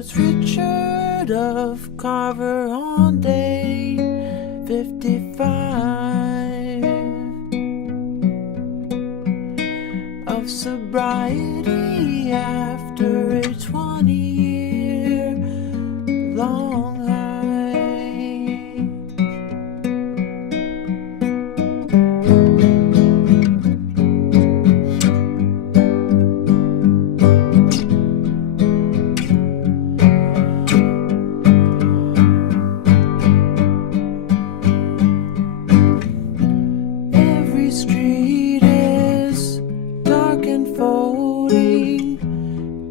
it's Richard of Carver on day 55 of sobriety after a 20-year long high. Every street is dark and folding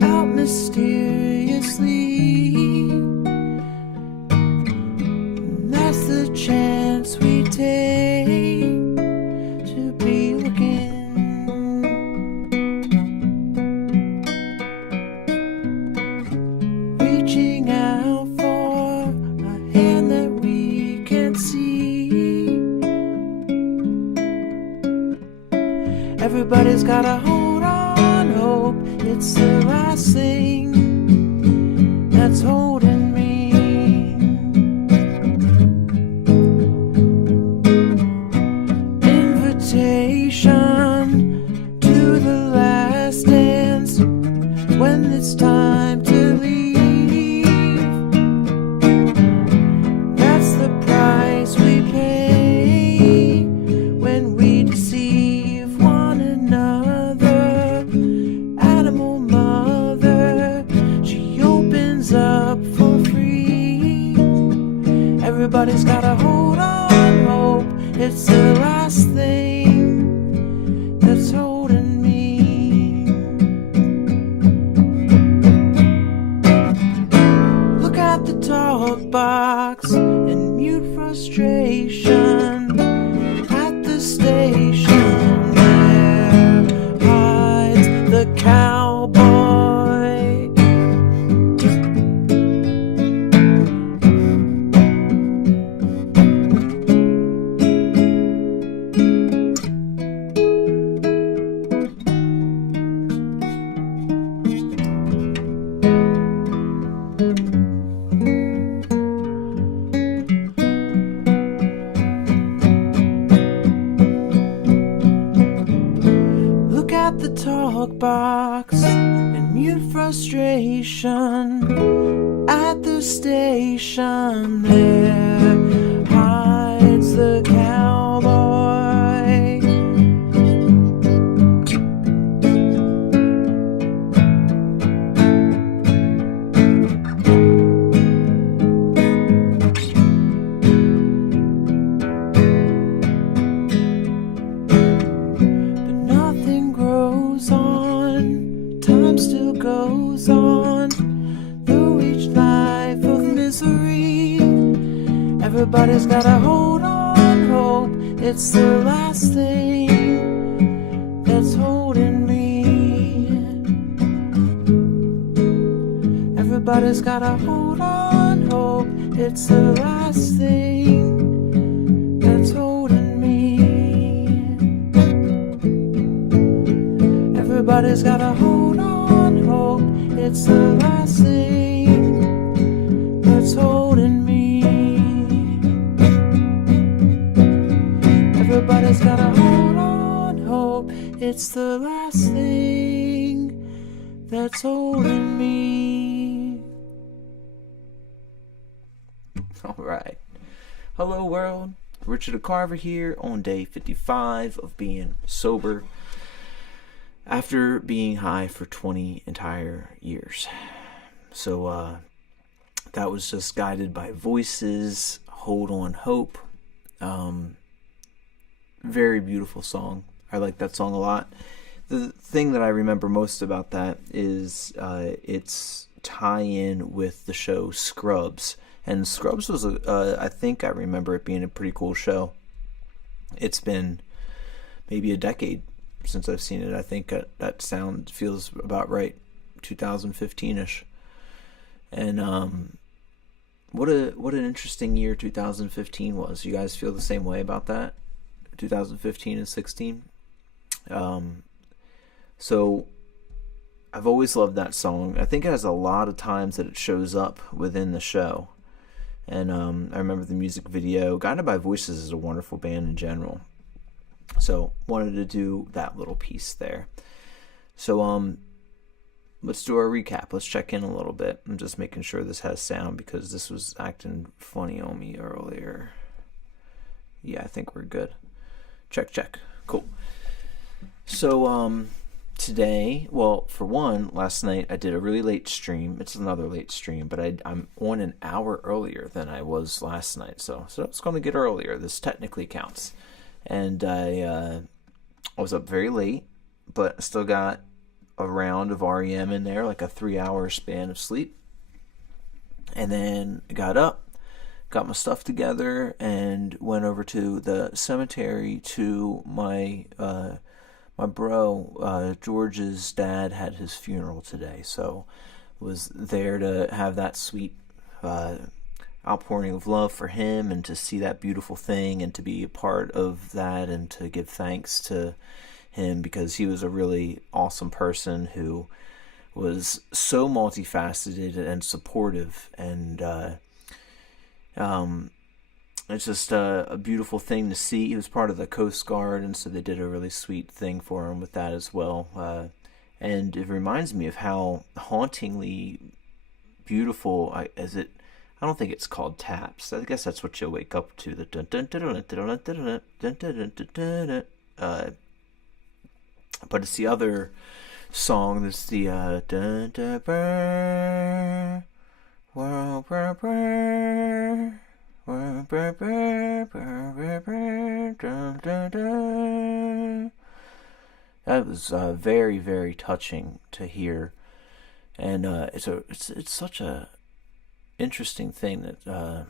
out mysteriously. And that's the chance we take to be looking, reaching out for a hand that we can't see. Everybody's gotta hold on, hope it's the last thing that's holding me. Invitation to the last dance when it's time to leave. That's the price we pay when we deceive one another. Animal mother, she opens up for free. Everybody's gotta hold on, hope it's the last thing that's holding me. Look at the talk box and mute frustration at the station. There hides the cowboy. Look at the talk box and mute frustration at the station. There hides the cowboy. But nothing grows on, time still goes on through each life of misery. Everybody's gotta hold on, hope it's the last thing that's holding me. Everybody's gotta hold on, hope it's the last thing that's holding me. Everybody's gotta hold on, hope it's the last thing that's holding me. Everybody's gotta hold on, hope it's the last thing that's holding me. All right. Hello, world. Richard Carver here on day 55 of being sober after being high for 20 entire years. So that was just guided by voices. Hold on, hope. Very beautiful song. I like that song a lot. The thing that I remember most about that is its tie-in with the show Scrubs. And Scrubs was, I think I remember it being a pretty cool show. It's been maybe a decade since I've seen it. I think that sound feels about right, 2015-ish. And what an interesting year 2015 was. You guys feel the same way about that? 2015 and 16. So I've always loved that song. I think it has a lot of times that it shows up within the show. And I remember the music video. Guided by Voices is a wonderful band in general. So wanted to do that little piece there. So let's do our recap. Let's check in a little bit. I'm just making sure this has sound because this was acting funny on me earlier. Yeah, I think we're good. Check. Cool. So today, well, for one, last night I did a really late stream. It's another late stream, but I'm on an hour earlier than I was last night. So it's going to get earlier. This technically counts. And I was up very late, but I still got a round of REM in there, like a 3-hour span of sleep. And then I got up, got my stuff together, and went over to the cemetery to my bro, George's dad had his funeral today, so was there to have that sweet outpouring of love for him and to see that beautiful thing and to be a part of that and to give thanks to him because he was a really awesome person who was so multifaceted and supportive, and it's just a beautiful thing to see. He was part of the Coast Guard, and so they did a really sweet thing for him with that as well. And it reminds me of how hauntingly beautiful is it. I don't think it's called taps. I guess that's what you'll wake up to. The dun dun dun dun dun dun dun dun dun dun. But it's the other song. That's the dun dun burr, burr, burr, burr. That was very, very touching to hear, and it's such a interesting thing that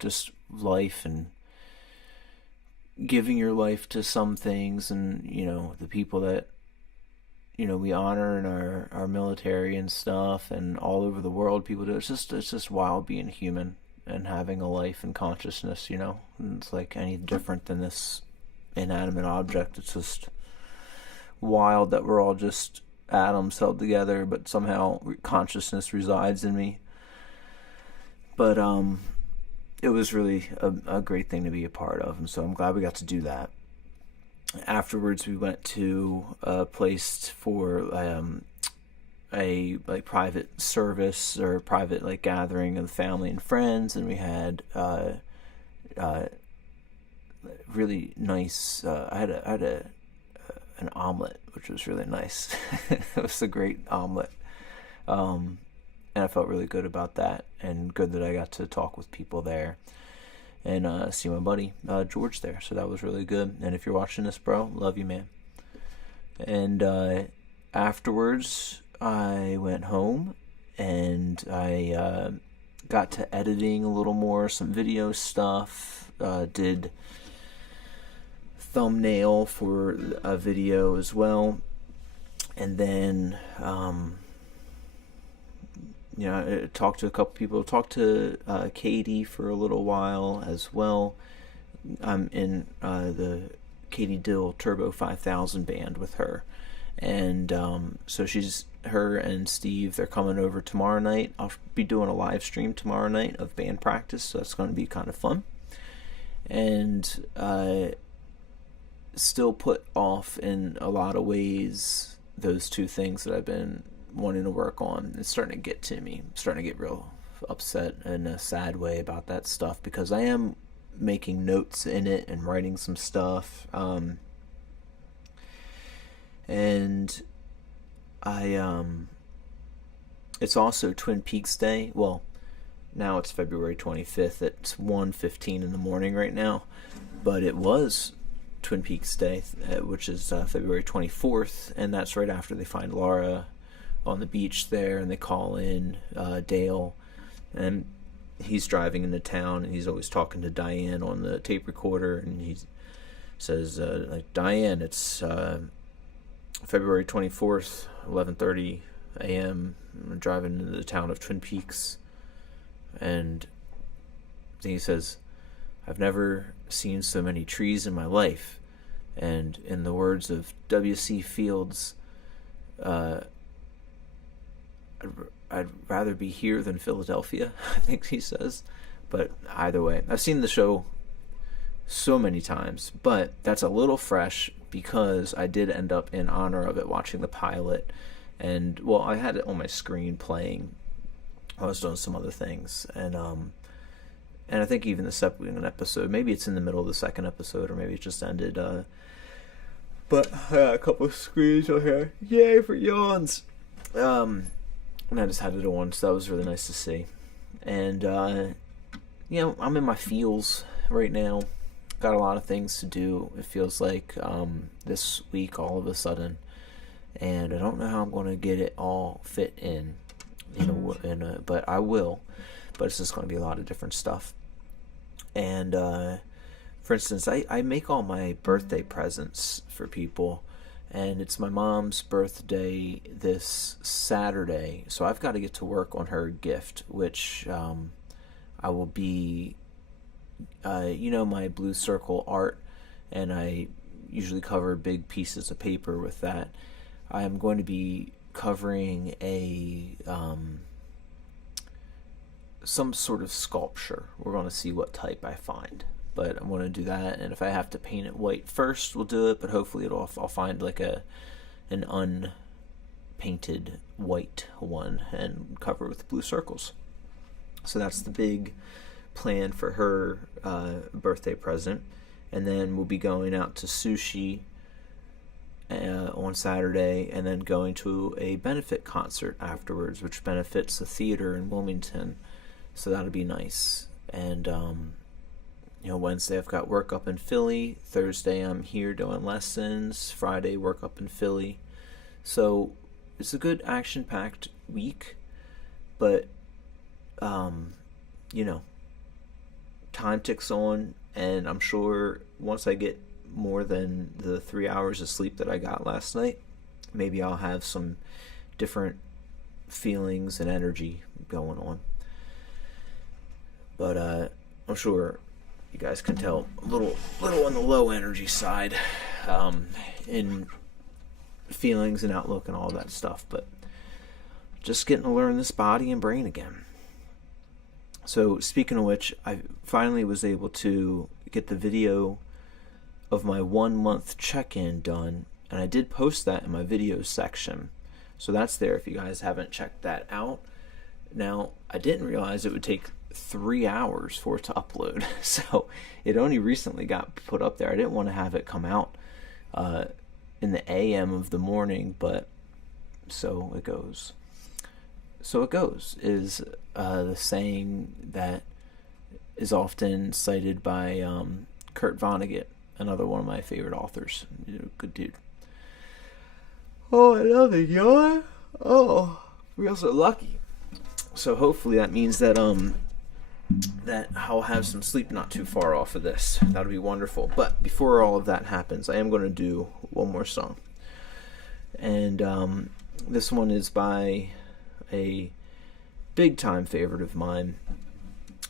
just life and giving your life to some things, and the people that we honor in our military and stuff, and all over the world people do. It's just wild being human and having a life and consciousness, and it's like any different than this inanimate object. It's just wild that we're all just atoms held together, but somehow consciousness resides in me. But it was really a great thing to be a part of, and so I'm glad we got to do that. Afterwards, we went to a place for a private service or private gathering of the family and friends, and we had really nice. I had an omelet, which was really nice. It was a great omelet, and I felt really good about that, and good that I got to talk with people there. And see my buddy George there, so that was really good. And if you're watching this, bro, love you, man. And afterwards, I went home and I got to editing a little more, some video stuff. Did thumbnail for a video as well, and then I talked to a couple people. Talked to Katie for a little while as well. I'm in the Katie Dill Turbo 5000 band with her. And so her and Steve, they're coming over tomorrow night. I'll be doing a live stream tomorrow night of band practice, so that's going to be kind of fun. And still put off in a lot of ways those two things that I've been wanting to work on. It's starting to get to me. I'm starting to get real upset in a sad way about that stuff because I am making notes in it and writing some stuff. And I it's also Twin Peaks Day. Well, now it's February 25th. It's 1:15 in the morning right now, but it was Twin Peaks Day, which is February 24th, and that's right after they find Laura on the beach there, and they call in Dale, and he's driving into town, and he's always talking to Diane on the tape recorder, and he says, Diane, it's February 24th, 11:30 a.m. I'm driving into the town of Twin Peaks, and then he says, I've never seen so many trees in my life, and in the words of W.C. Fields, uh, I'd rather be here than Philadelphia, I think he says. But either way, I've seen the show so many times, but that's a little fresh because I did end up, in honor of it, watching the pilot. And, well, I had it on my screen playing. I was doing some other things. And I think even the second episode, maybe it's in the middle of the second episode, or maybe it just ended. But I got a couple of screens on here. Yay for yawns! And I just had it on, so that was really nice to see. And, I'm in my feels right now. Got a lot of things to do, it feels like, this week all of a sudden. And I don't know how I'm going to get it all fit in, but I will. But it's just going to be a lot of different stuff. And, for instance, I make all my birthday presents for people. And it's my mom's birthday this Saturday. So I've got to get to work on her gift, which I will be, my blue circle art. And I usually cover big pieces of paper with that. I am going to be covering some sort of sculpture. We're going to see what type I find, but I'm going to do that. And if I have to paint it white first, we'll do it. But hopefully, I'll find like an unpainted white one and cover it with blue circles. So that's the big plan for her birthday present. And then we'll be going out to sushi on Saturday, and then going to a benefit concert afterwards, which benefits the theater in Wilmington. So that'll be nice. And Wednesday I've got work up in Philly. Thursday I'm here doing lessons. Friday work up in Philly. So it's a good action-packed week, but time ticks on, and I'm sure once I get more than the 3 hours of sleep that I got last night, maybe I'll have some different feelings and energy going on. But I'm sure you guys can tell a little on the low energy side in feelings and outlook and all that stuff, but just getting to learn this body and brain again. So speaking of which, I finally was able to get the video of my 1 month check-in done, and I did post that in my videos section, so that's there if you guys haven't checked that out. Now, I didn't realize it would take 3 hours for it to upload, so it only recently got put up there. I didn't want to have it come out in the AM of the morning, but so it goes. So it goes is the saying that is often cited by Kurt Vonnegut, another one of my favorite authors. Good dude. Oh, I love it, y'all. Oh, we're so lucky. So hopefully that means that that I'll have some sleep not too far off of this. That'll be wonderful. But before all of that happens, I am going to do one more song. And this one is by a big-time favorite of mine,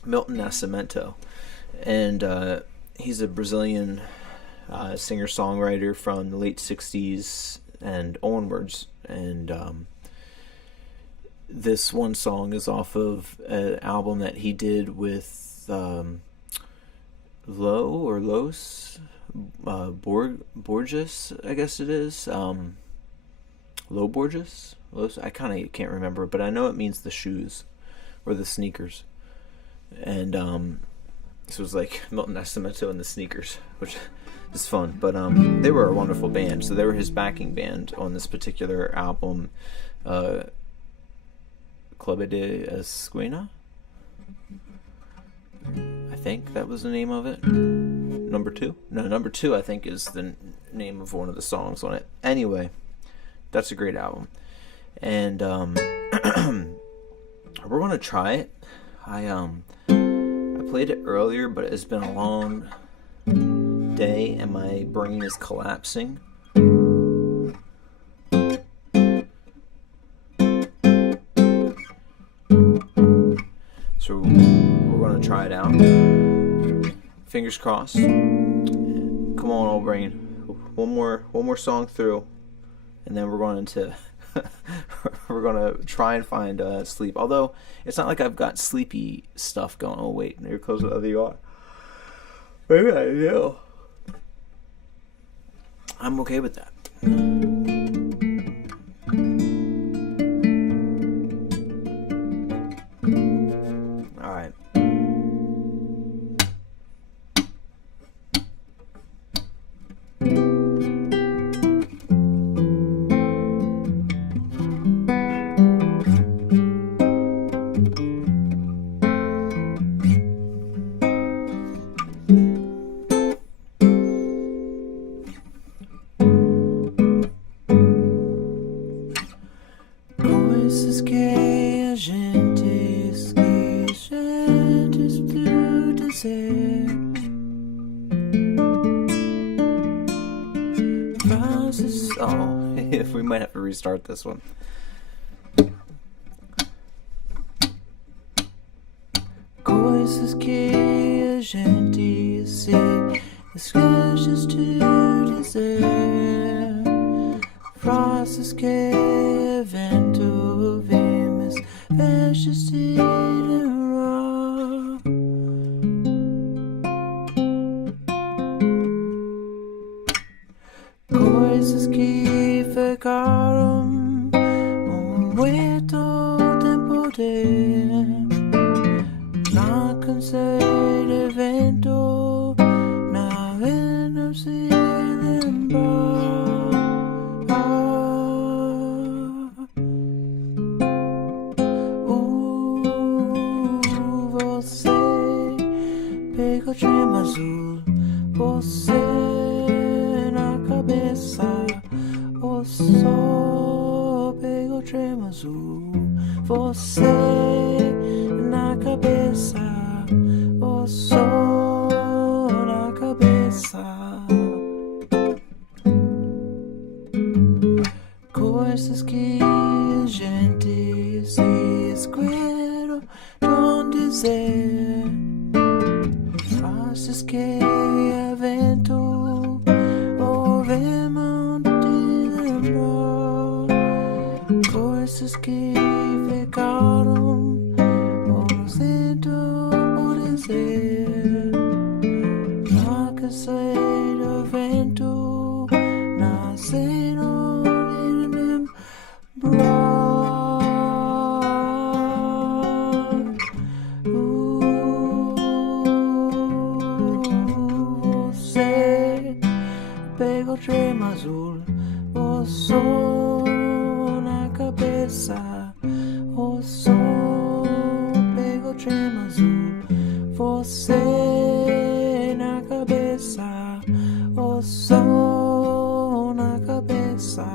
Milton Nascimento. And he's a Brazilian singer-songwriter from the late 60s and onwards. And this one song is off of an album that he did with Los Borges, I guess it is. Lo Borges? I kind of can't remember, but I know it means the shoes or the sneakers. And this was like Milton Nascimento and the Sneakers, which is fun. But they were a wonderful band, so they were his backing band on this particular album, Clube de Esquina. I think that was the name of it. Number 2? No, Number 2 I think is the name of one of the songs on it. Anyway, that's a great album. And we're going to try it. I played it earlier, but it's been a long day and my brain is collapsing. So we're going to try it out. Fingers crossed. Come on, old brain. One more song through, and then we're going to we're gonna try and find sleep. Although it's not like I've got sleepy stuff going. Oh wait, here goes the other yawn. Maybe I do. I'm okay with that. All right. Coisas que a gente esquece de dizer. Frases. Oh, we might have to restart this one. Coisas que a gente se esquece de dizer. Frases que evento vimos vestes de lembrar. Coisas que ficaram muito tempo de não cansei de vento, não se lembrar. Você pegou Trem azul, você na cabeça. O sol pegou Trem azul, você na cabeça. O sol na cabeça. Coisas que a gente se esquece de dizer. Frases que evento ouvimos de lembrar. Coisas que ficaram sinto por dizer. Não cansei do vento, nasceram de lembrar. Você pegou Trem azul, o sol na cabeça. O sol pegou Trem azul, você na cabeça. O sol na cabeça.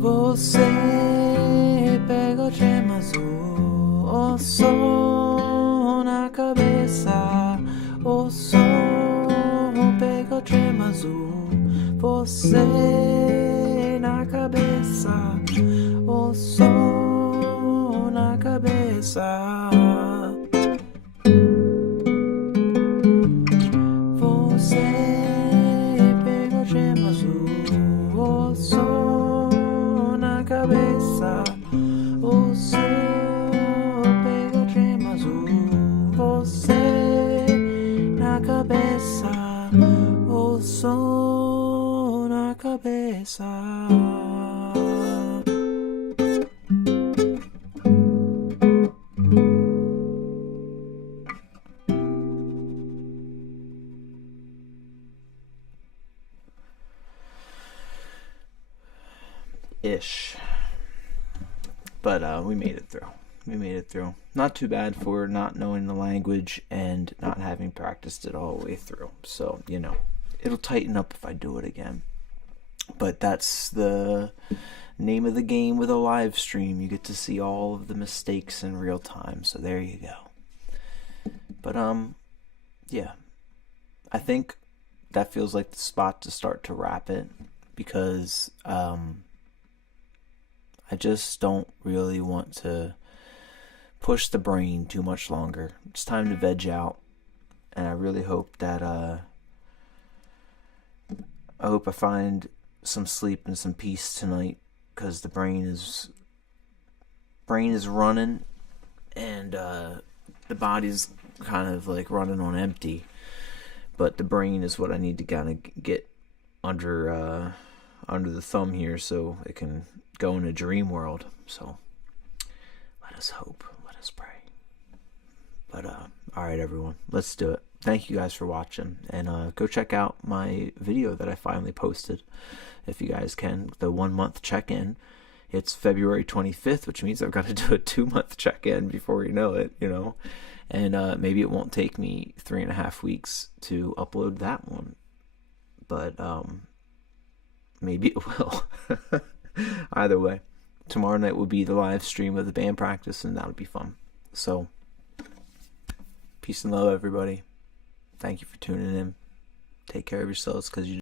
Você pega o Trem azul, o sol na cabeça. O sol pega o Trem azul, você na cabeça. O sol na cabeça. Você pega o Trem azul, o sol na cabeça. O sol pega o Trem azul, você na cabeça. O sol na cabeça. Ish. But we made it through. We made it through. Not too bad for not knowing the language and not having practiced it all the way through. So, it'll tighten up if I do it again. But that's the name of the game with a live stream. You get to see all of the mistakes in real time. So there you go. But, yeah. I think that feels like the spot to start to wrap it, because I just don't really want to push the brain too much longer. It's time to veg out, and I really hope that I find some sleep and some peace tonight, because the brain is running, and the body's kind of like running on empty. But the brain is what I need to kind of get under the thumb here, so it can go in a dream world. So let us hope, let us pray. But all right, everyone, let's do it. Thank you guys for watching, and go check out my video that I finally posted, if you guys can. The 1 month check-in. It's February 25th, which means I've got to do a 2-month check-in before you know it, And maybe it won't take me 3.5 weeks to upload that one, but maybe it will. Either way, tomorrow night will be the live stream of the band practice, and that'll be fun. So, peace and love, everybody. Thank you for tuning in. Take care of yourselves, because you